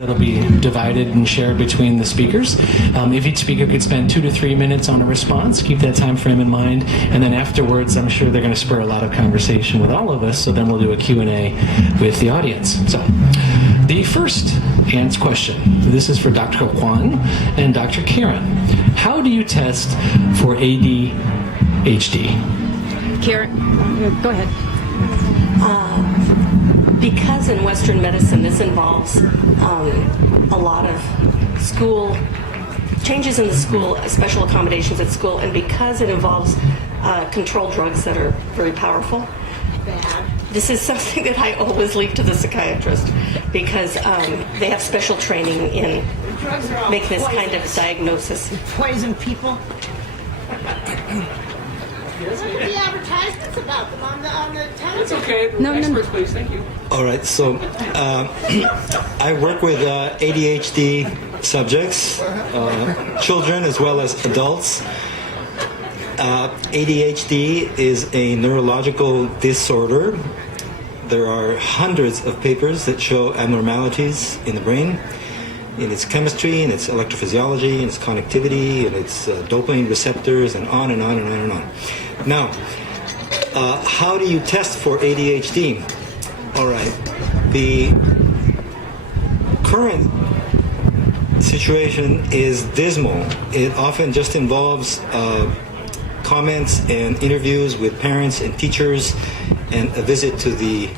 That'll be divided and shared between the speakers. If each speaker could spend 2 to 3 minutes on a response, keep that time frame in mind, and then afterwards I'm sure they're going to spur a lot of conversation with all of us, so then we'll do a Q&A with the audience. So, the first question, this is for Dr. Kwan and Dr. Karen. How do you test for ADHD? Karen, go ahead. Because in Western medicine this involves a lot of school changes in the school, special accommodations at school, and because it involves controlled drugs that are very powerful, this is something that I always leave to the psychiatrist because they have special training in making this kind of diagnosis. Poison people. Look at the advertisements about them on the television. It's okay. Experts, please. Thank you. All right. So I work with ADHD subjects, children as well as adults. ADHD is a neurological disorder. There are hundreds of papers that show abnormalities in the brain, in its chemistry, in its electrophysiology, in its connectivity, in its dopamine receptors, and on and on and on and on. Now, how do you test for ADHD? All right. The current situation is dismal. It often just involves comments and interviews with parents and teachers and a visit to the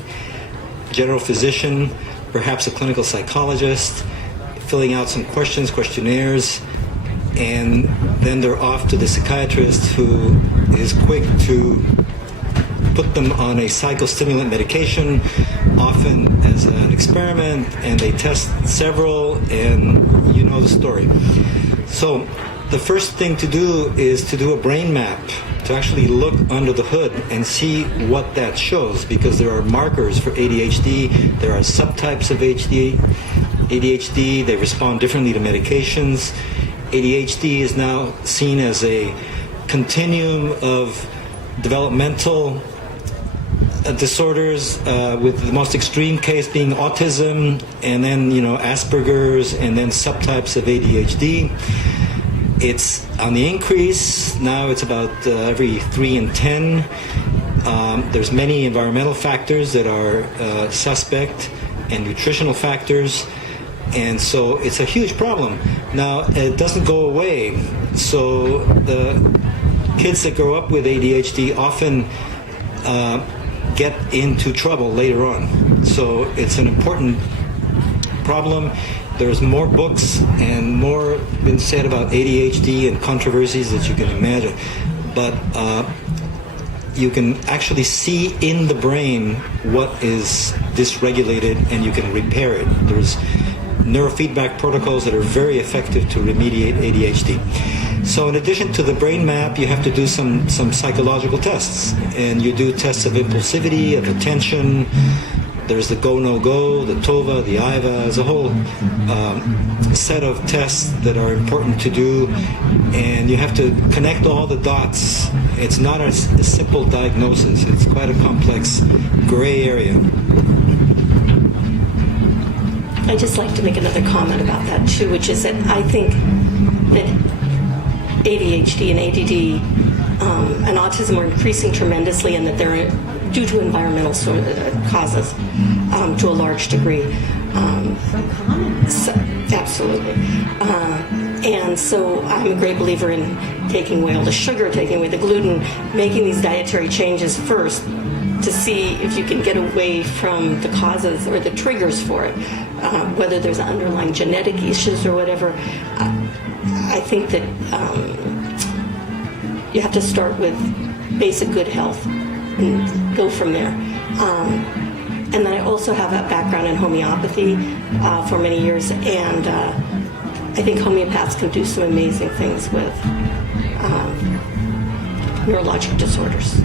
general physician, perhaps a clinical psychologist, filling out some questionnaires, and then they're off to the psychiatrist who is quick to put them on a psychostimulant medication, often as an experiment, and they test several, and you know the story. So the first thing to do is to do a brain map, to actually look under the hood and see what that shows, because there are markers for ADHD, there are subtypes of ADHD, they respond differently to medications. ADHD is now seen as a continuum of developmental disorders, with the most extreme case being autism, and then Asperger's, and then subtypes of ADHD. It's on the increase. Now it's about every 3 in 10. There's many environmental factors that are suspect, and nutritional factors. And so it's a huge problem. Now, it doesn't go away. So the kids that grow up with ADHD often get into trouble later on. So it's an important problem. There's more books and more been said about ADHD and controversies that you can imagine. But you can actually see in the brain what is dysregulated, and you can repair it. There's neurofeedback protocols that are very effective to remediate ADHD. So in addition to the brain map, you have to do some psychological tests. And you do tests of impulsivity, of attention. There's the go, no go, the TOVA, the IVA. There's a whole set of tests that are important to do. And you have to connect all the dots. It's not a simple diagnosis. It's quite a complex gray area. I'd just like to make another comment about that too, which is that I think that ADHD and ADD and autism are increasing tremendously, and that they're due to environmental causes to a large degree. Absolutely. And so I'm a great believer in taking away all the sugar, taking away the gluten, making these dietary changes first to see if you can get away from the causes or the triggers for it, whether there's underlying genetic issues or whatever. I think that you have to start with basic good health and go from there. And then I also have a background in homeopathy for many years, and I think homeopaths can do some amazing things with neurologic disorders.